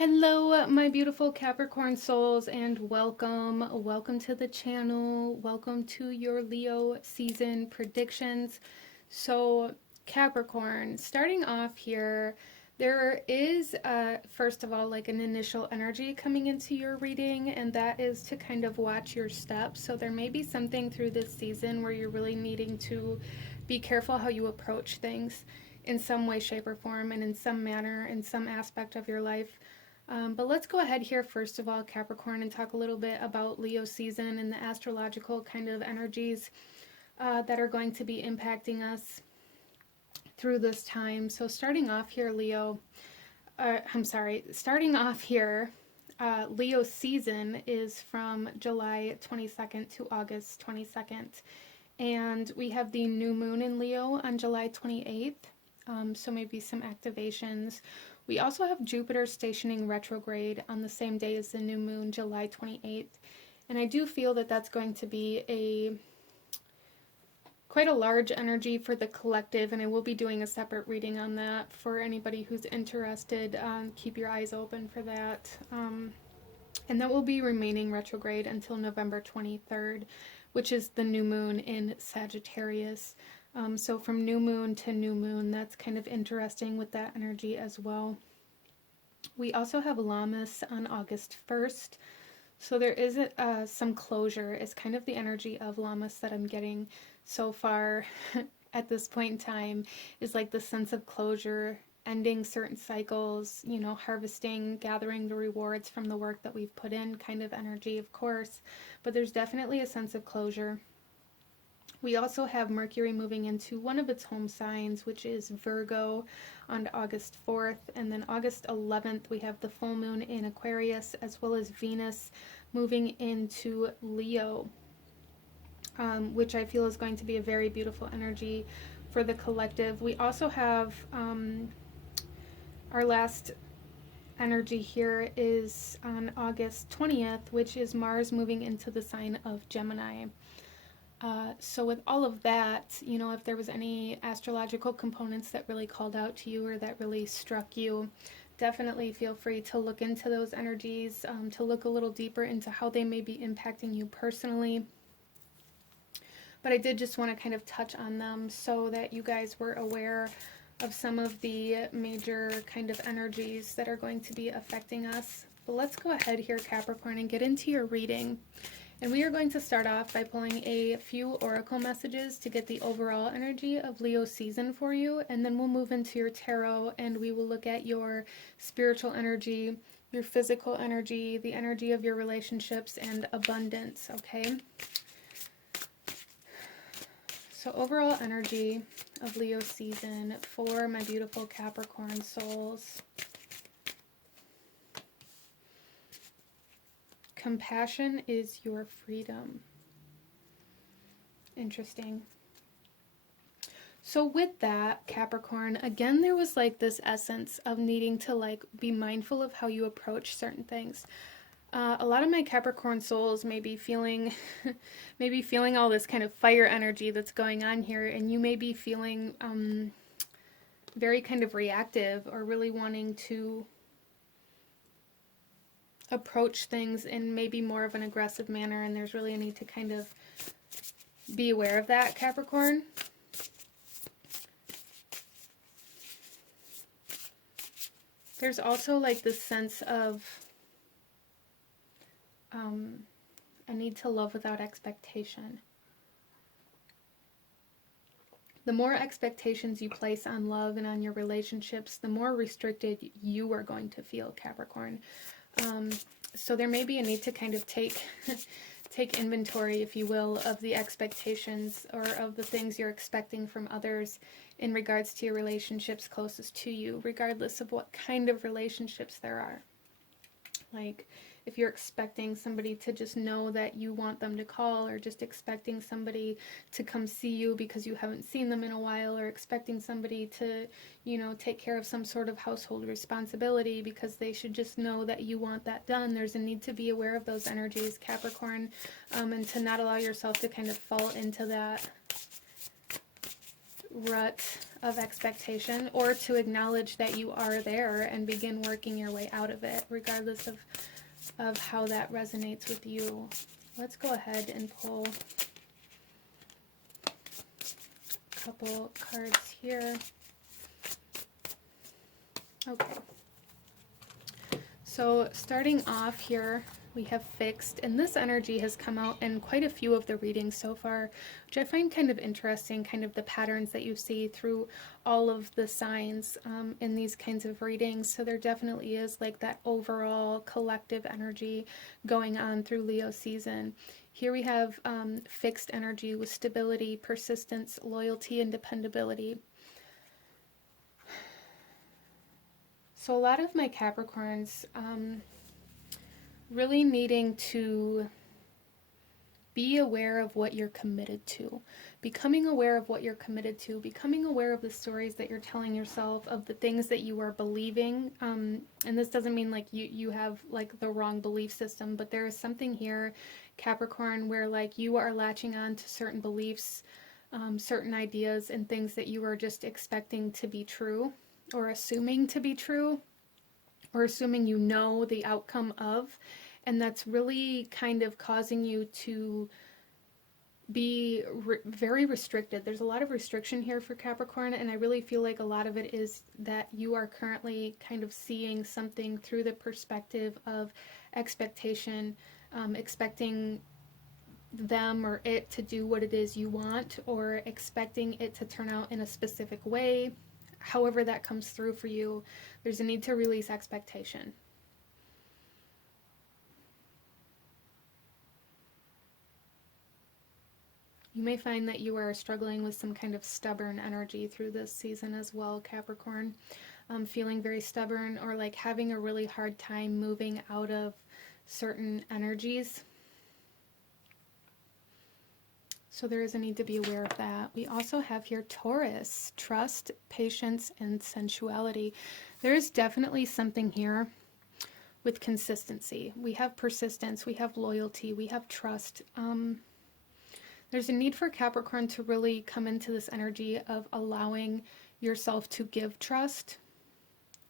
Hello, my beautiful Capricorn souls, and welcome. Welcome to the channel. Welcome to your Leo season predictions. So, Capricorn, starting off here, there is, first of all, like an initial energy coming into your reading, and that is to kind of watch your steps. So, there may be something through this season where you're really needing to be careful how you approach things in some way, shape, or form, and in some manner, in some aspect of your life. But let's go ahead here, first of all, Capricorn, and talk a little bit about Leo season and the astrological kind of energies that are going to be impacting us through this time. So starting off here, Leo season is from July 22nd to August 22nd. And we have the new moon in Leo on July 28th. So maybe some activations. We also have Jupiter stationing retrograde on the same day as the new moon, July 28th. And I do feel that that's going to be quite a large energy for the collective, and I will be doing a separate reading on that for anybody who's interested. Keep your eyes open for that. And that will be remaining retrograde until November 23rd, which is the new moon in Sagittarius. So from new moon to new moon, that's kind of interesting with that energy as well. We also have Lammas on August 1st. So there is some closure is kind of the energy of Lammas that I'm getting so far at this point in time, is like the sense of closure, ending certain cycles, you know, harvesting, gathering the rewards from the work that we've put in kind of energy, of course. But there's definitely a sense of closure. We also have Mercury moving into one of its home signs, which is Virgo, on August 4th. And then August 11th, we have the full moon in Aquarius, as well as Venus moving into Leo, which I feel is going to be a very beautiful energy for the collective. We also have our last energy here is on August 20th, which is Mars moving into the sign of Gemini. So with all of that, you know, if there was any astrological components that really called out to you or that really struck you, definitely feel free to look into those energies, to look a little deeper into how they may be impacting you personally. But I did just want to kind of touch on them so that you guys were aware of some of the major kind of energies that are going to be affecting us. But let's go ahead here, Capricorn, and get into your reading. And we are going to start off by pulling a few oracle messages to get the overall energy of Leo season for you. And then we'll move into your tarot and we will look at your spiritual energy, your physical energy, the energy of your relationships, and abundance, okay? So overall energy of Leo season for my beautiful Capricorn souls. Compassion is your freedom. Interesting. So with that, Capricorn, again, there was like this essence of needing to like be mindful of how you approach certain things. A lot of my Capricorn souls may be feeling all this kind of fire energy that's going on here, and you may be feeling very kind of reactive or really wanting to approach things in maybe more of an aggressive manner, and there's really a need to kind of be aware of that, Capricorn. There's also like this sense of a need to love without expectation. The more expectations you place on love and on your relationships, the more restricted you are going to feel, Capricorn. So there may be a need to kind of take inventory, if you will, of the expectations or of the things you're expecting from others in regards to your relationships closest to you, regardless of what kind of relationships there are. Like, if you're expecting somebody to just know that you want them to call, or just expecting somebody to come see you because you haven't seen them in a while, or expecting somebody to, you know, take care of some sort of household responsibility because they should just know that you want that done, there's a need to be aware of those energies, Capricorn, and to not allow yourself to kind of fall into that rut of expectation, or to acknowledge that you are there and begin working your way out of it, regardless of how that resonates with you. Let's go ahead and pull a couple cards here. Okay. So starting off here, we have fixed, and this energy has come out in quite a few of the readings so far, which I find kind of interesting, kind of the patterns that you see through all of the signs in these kinds of readings. So there definitely is like that overall collective energy going on through Leo season. Here we have fixed energy with stability, persistence, loyalty, and dependability. So a lot of my Capricorns really needing to be aware of what you're committed to, becoming aware of what you're committed to, becoming aware of the stories that you're telling yourself, of the things that you are believing. And this doesn't mean like you have like the wrong belief system, but there is something here, Capricorn, where like you are latching on to certain beliefs, certain ideas and things that you are just expecting to be true, or assuming to be true, or assuming you know the outcome of, and that's really kind of causing you to be very restricted. There's a lot of restriction here for Capricorn, and I really feel like a lot of it is that you are currently kind of seeing something through the perspective of expectation, expecting them or it to do what it is you want, or expecting it to turn out in a specific way. However that comes through for you, there's a need to release expectation. You may find that you are struggling with some kind of stubborn energy through this season as well, Capricorn. Feeling very stubborn, or like having a really hard time moving out of certain energies. So there is a need to be aware of that. We also have here Taurus, trust, patience, and sensuality. There is definitely something here with consistency. We have persistence, we have loyalty, we have trust. There's a need for Capricorn to really come into this energy of allowing yourself to give trust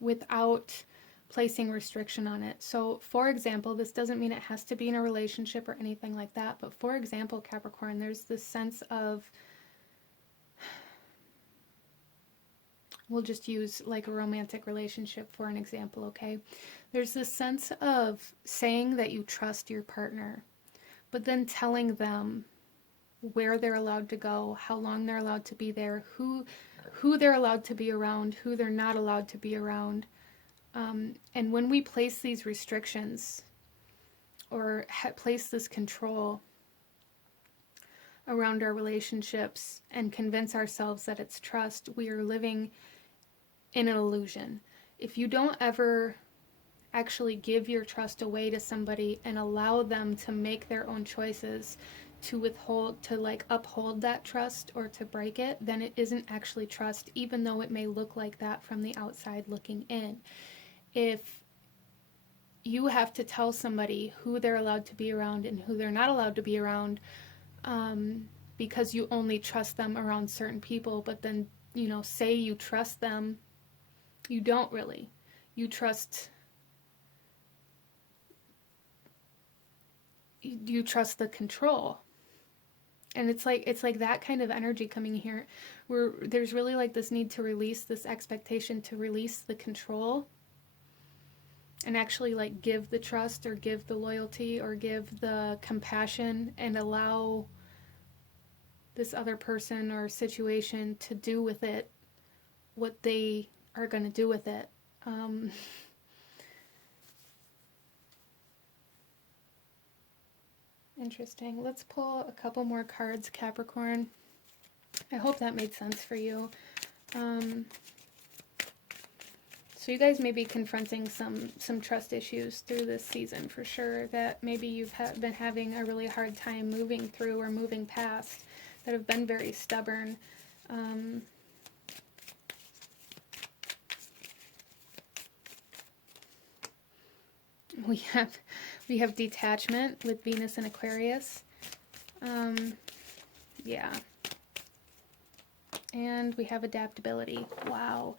without placing restriction on it. So for example, this doesn't mean it has to be in a relationship or anything like that, but for example, Capricorn, there's this sense of, we'll just use like a romantic relationship for an example, okay? There's this sense of saying that you trust your partner, but then telling them where they're allowed to go, how long they're allowed to be there, who they're allowed to be around, who they're not allowed to be around. And when we place these restrictions or place this control around our relationships and convince ourselves that it's trust, we are living in an illusion. If you don't ever actually give your trust away to somebody and allow them to make their own choices to withhold, to like uphold that trust or to break it, then it isn't actually trust, even though it may look like that from the outside looking in. If you have to tell somebody who they're allowed to be around and who they're not allowed to be around, because you only trust them around certain people, but then, you know, say you trust them, you don't really. You trust the control. And it's like that kind of energy coming here, where there's really like this need to release this expectation, to release the control, and actually like give the trust or give the loyalty or give the compassion, and allow this other person or situation to do with it what they are going to do with it. Interesting. Let's pull a couple more cards, Capricorn. I hope that made sense for you. So you guys may be confronting some trust issues through this season for sure, that maybe you've been having a really hard time moving through or moving past, that have been very stubborn. We have detachment with Venus and Aquarius. Yeah. And we have adaptability. Wow.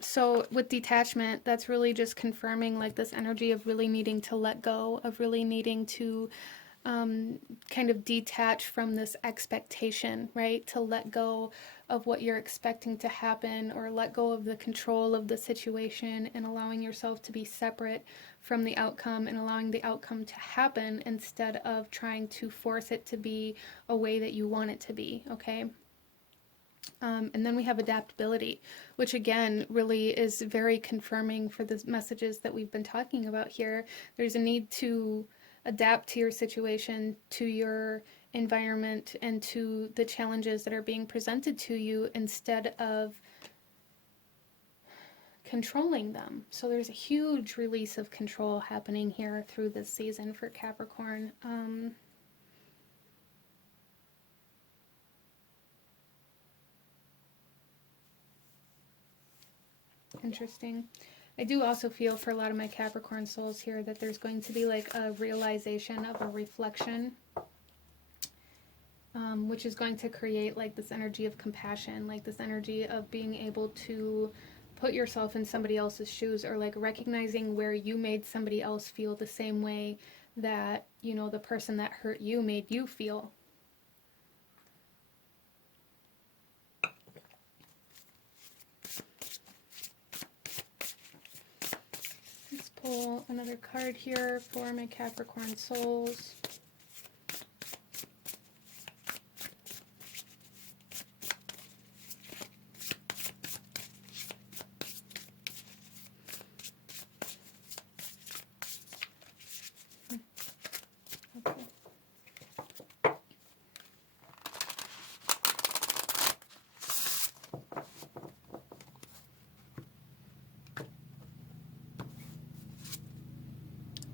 So with detachment, that's really just confirming like this energy of really needing to let go, of really needing to kind of detach from this expectation, right? To let go of what you're expecting to happen, or let go of the control of the situation, and allowing yourself to be separate from the outcome and allowing the outcome to happen instead of trying to force it to be a way that you want it to be, okay? And then we have adaptability, which again really is very confirming for the messages that we've been talking about here. There's a need to adapt to your situation, to your environment, and to the challenges that are being presented to you instead of controlling them. So there's a huge release of control happening here through this season for Capricorn. Interesting. I do also feel for a lot of my Capricorn souls here that there's going to be like a realization of a reflection, which is going to create like this energy of compassion, like this energy of being able to put yourself in somebody else's shoes, or like recognizing where you made somebody else feel the same way that, you know, the person that hurt you made you feel. Let's pull another card here for my Capricorn souls. Okay.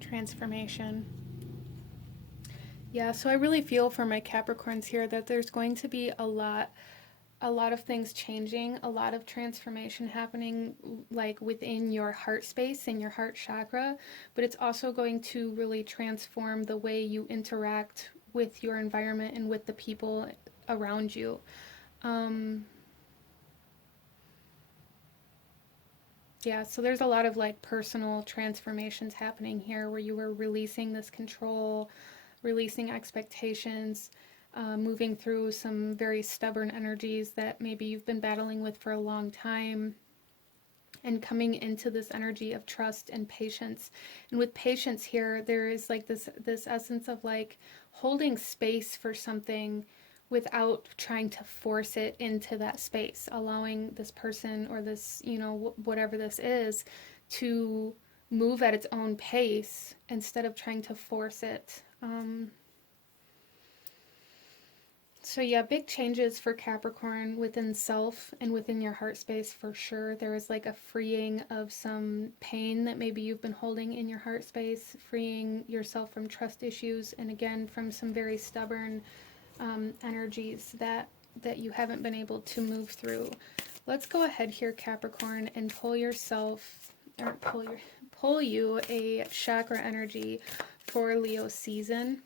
Transformation. Yeah, so I really feel for my Capricorns here that there's going to be a lot of things changing, a lot of transformation happening like within your heart space and your heart chakra, but it's also going to really transform the way you interact with your environment and with the people around you. Yeah, so there's a lot of like personal transformations happening here where you were releasing this control, releasing expectations, moving through some very stubborn energies that maybe you've been battling with for a long time, and coming into this energy of trust and patience. And with patience here, there is like this essence of like holding space for something without trying to force it into that space, allowing this person or this, you know, whatever this is, to move at its own pace instead of trying to force it. So yeah, big changes for Capricorn within self and within your heart space for sure. There is like a freeing of some pain that maybe you've been holding in your heart space, freeing yourself from trust issues, and again from some very stubborn energies that you haven't been able to move through. Let's go ahead here, Capricorn, and pull yourself, or pull you a chakra energy for Leo season.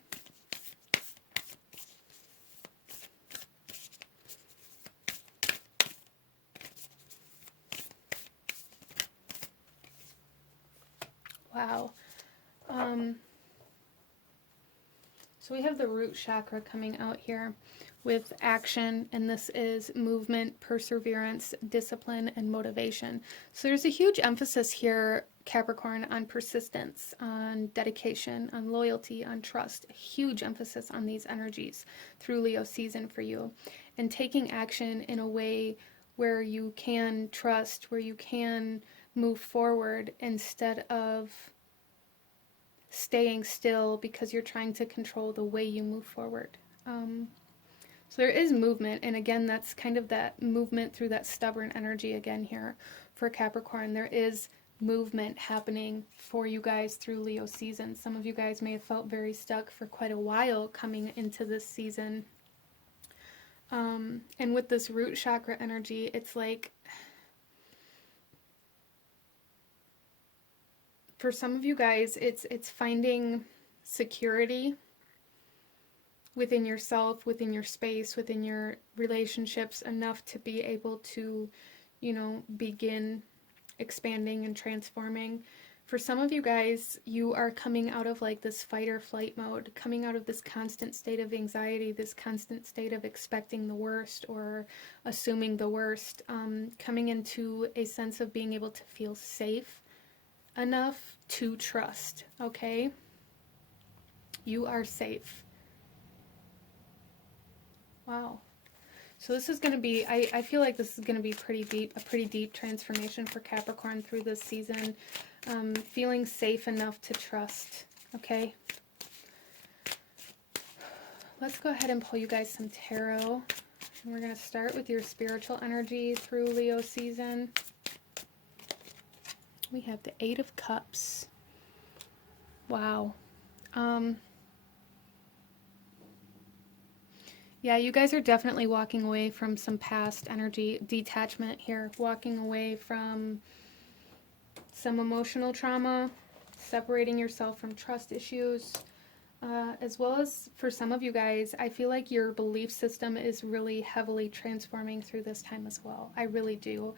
Wow. So we have the root chakra coming out here with action, and this is movement, perseverance, discipline, and motivation. So there's a huge emphasis here, Capricorn, on persistence, on dedication, on loyalty, on trust. A huge emphasis on these energies through Leo season for you. And taking action in a way where you can trust, where you can move forward instead of staying still because you're trying to control the way you move forward. So there is movement, and again, that's kind of that movement through that stubborn energy again here for Capricorn. There is movement happening for you guys through Leo season. Some of you guys may have felt very stuck for quite a while coming into this season. And with this root chakra energy, it's like, for some of you guys, it's finding security within yourself, within your space, within your relationships enough to be able to, you know, begin expanding and transforming. For some of you guys, you are coming out of like this fight or flight mode, coming out of this constant state of anxiety, this constant state of expecting the worst or assuming the worst, coming into a sense of being able to feel safe enough to trust, okay? You are safe. Wow. So this is going to be, I feel like this is going to be pretty deep, a pretty deep transformation for Capricorn through this season. Feeling safe enough to trust, okay? Let's go ahead and pull you guys some tarot. And we're going to start with your spiritual energy through Leo season. We have the Eight of Cups. Wow. Yeah, you guys are definitely walking away from some past energy detachment here, walking away from some emotional trauma, separating yourself from trust issues, as well as for some of you guys, I feel like your belief system is really heavily transforming through this time as well. I really do.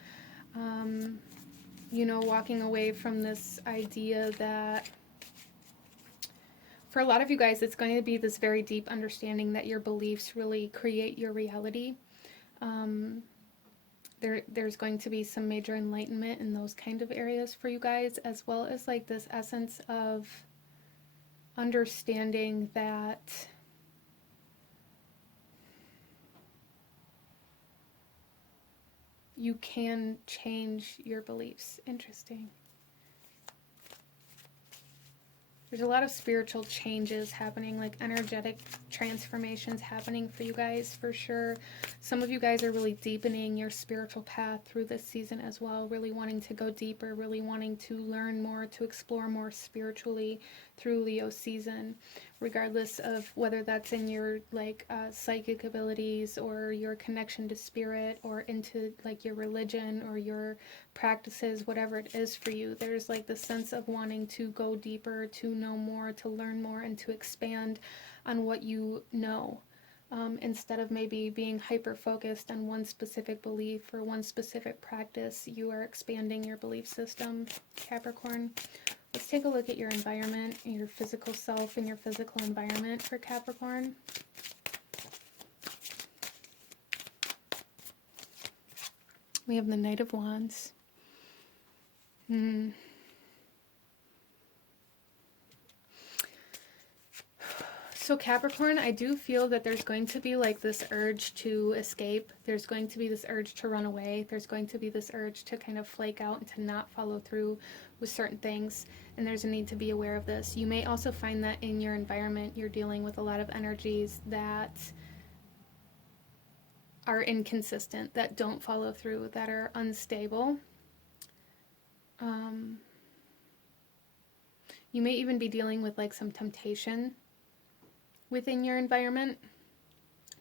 You know, walking away from this idea that for a lot of you guys, it's going to be this very deep understanding that your beliefs really create your reality. There's going to be some major enlightenment in those kind of areas for you guys, as well as like this essence of understanding that you can change your beliefs. Interesting. There's a lot of spiritual changes happening, like energetic transformations happening for you guys, for sure. Some of you guys are really deepening your spiritual path through this season as well, really wanting to go deeper, really wanting to learn more, to explore more spiritually through Leo season, regardless of whether that's in your like psychic abilities or your connection to spirit or into like your religion or your practices, whatever it is for you. There's like the sense of wanting to go deeper, to know more, to learn more, and to expand on what you know, instead of maybe being hyper focused on one specific belief or one specific practice. You are expanding your belief system, Capricorn. Let's take a look at your environment, your physical self and your physical environment for Capricorn. We have the Knight of Wands. So Capricorn, I do feel that there's going to be like this urge to escape. There's going to be this urge to run away. There's going to be this urge to kind of flake out and to not follow through with certain things. And there's a need to be aware of this. You may also find that in your environment, you're dealing with a lot of energies that are inconsistent, that don't follow through, that are unstable. You may even be dealing with like some temptation within your environment,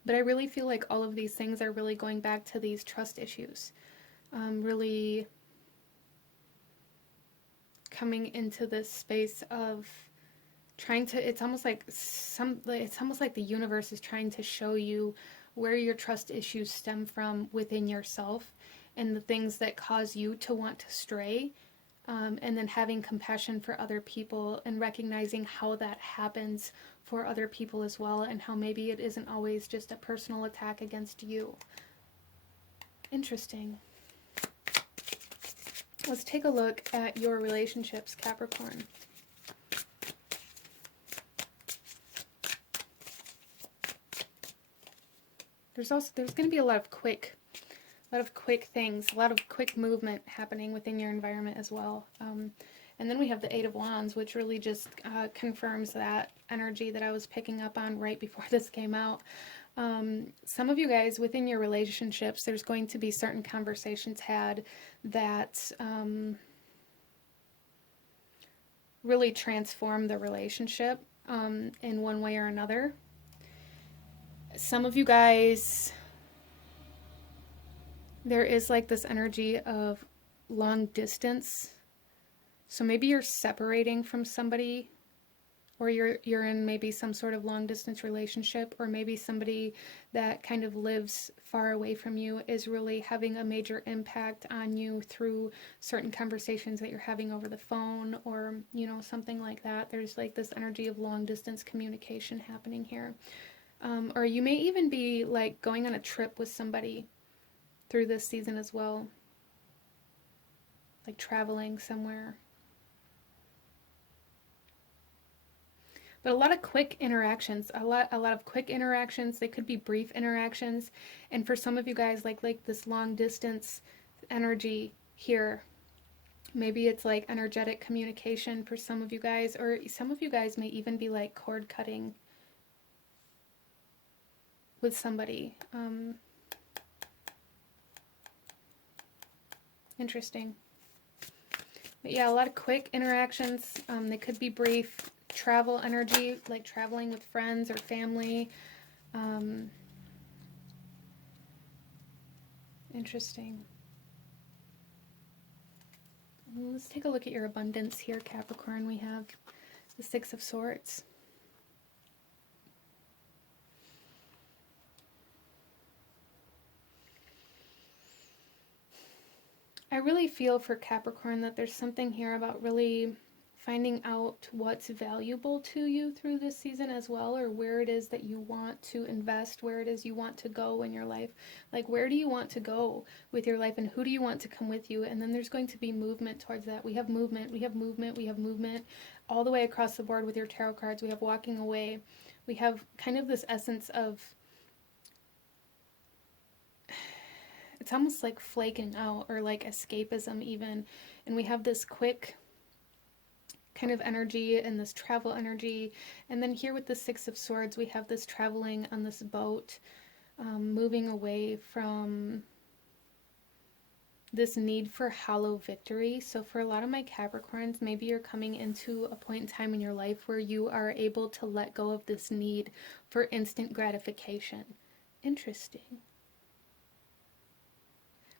but I really feel like all of these things are really going back to these trust issues, really coming into this space of trying to, it's almost like the universe is trying to show you where your trust issues stem from within yourself and the things that cause you to want to stray. And then having compassion for other people and recognizing how that happens for other people as well, and how maybe it isn't always just a personal attack against you. Interesting. Let's take a look at your relationships, Capricorn. There's going to be a lot of quick things, a lot of quick movement happening within your environment as well. And then we have the Eight of Wands, which really just confirms that energy that I was picking up on right before this came out. Some of you guys within your relationships, there's going to be certain conversations had that really transform the relationship in one way or another. Some of you guys, there is like this energy of long distance. So maybe you're separating from somebody or you're in maybe some sort of long distance relationship, or maybe somebody that kind of lives far away from you is really having a major impact on you through certain conversations that you're having over the phone, or something like that. There's like this energy of long distance communication happening here. Or you may even be like going on a trip with somebody through this season as well, like traveling somewhere. But a lot of quick interactions, a lot of quick interactions. They could be brief interactions, and for some of you guys, like this long distance energy here, maybe it's like energetic communication for some of you guys, or some of you guys may even be like cord cutting with somebody. Interesting. But yeah, a lot of quick interactions. They could be brief. Travel energy, like traveling with friends or family. Interesting. Let's take a look at your abundance here, Capricorn. We have the Six of Swords. I really feel for Capricorn that there's something here about really finding out what's valuable to you through this season as well, or where it is that you want to invest, where it is you want to go in your life. Like, where do you want to go with your life, and who do you want to come with you? And then there's going to be movement towards that. We have movement, we have movement, we have movement all the way across the board with your tarot cards. We have walking away. We have kind of this essence of, it's almost like flaking out, or like escapism even. And we have this quick kind of energy and this travel energy. And then here with the Six of Swords, we have this traveling on this boat, moving away from this need for hollow victory. So for a lot of my Capricorns, maybe you're coming into a point in time in your life where you are able to let go of this need for instant gratification. Interesting.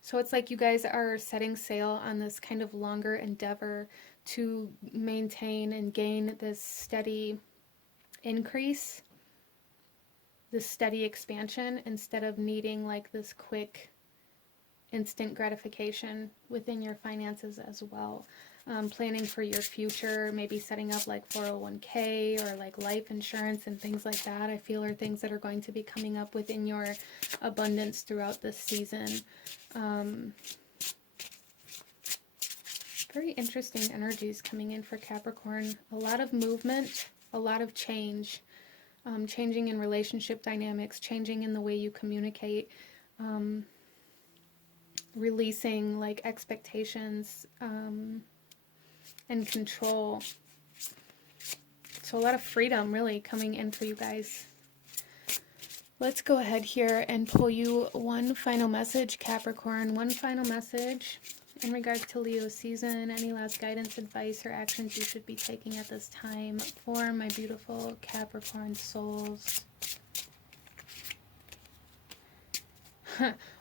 So it's like you guys are setting sail on this kind of longer endeavor to maintain and gain this steady increase, this steady expansion, instead of needing like this quick instant gratification within your finances as well. Planning for your future, maybe setting up like 401k or like life insurance and things like that, I feel are things that are going to be coming up within your abundance throughout this season. Very interesting energies coming in for Capricorn. A lot of movement, a lot of change, changing in relationship dynamics, changing in the way you communicate, releasing like expectations and control. So a lot of freedom really coming in for you guys. Let's go ahead here and pull you one final message, Capricorn. One final message in regards to Leo season. Any last guidance, advice, or actions you should be taking at this time for my beautiful Capricorn souls.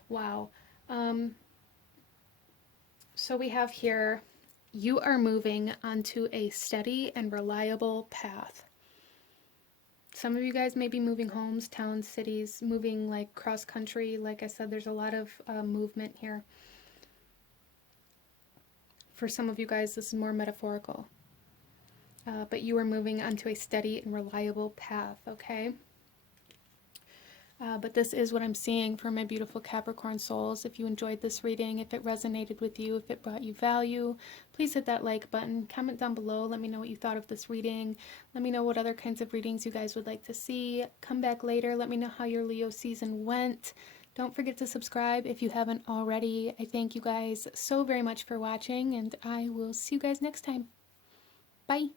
Wow. So we have here, you are moving onto a steady and reliable path. Some of you guys may be moving homes, towns, cities, moving like cross country. Like I said, there's a lot of movement here. For some of you guys, this is more metaphorical. But you are moving onto a steady and reliable path, okay? But this is what I'm seeing for my beautiful Capricorn souls. If you enjoyed this reading, if it resonated with you, if it brought you value, please hit that like button. Comment down below. Let me know what you thought of this reading. Let me know what other kinds of readings you guys would like to see. Come back later. Let me know how your Leo season went. Don't forget to subscribe if you haven't already. I thank you guys so very much for watching, and I will see you guys next time. Bye.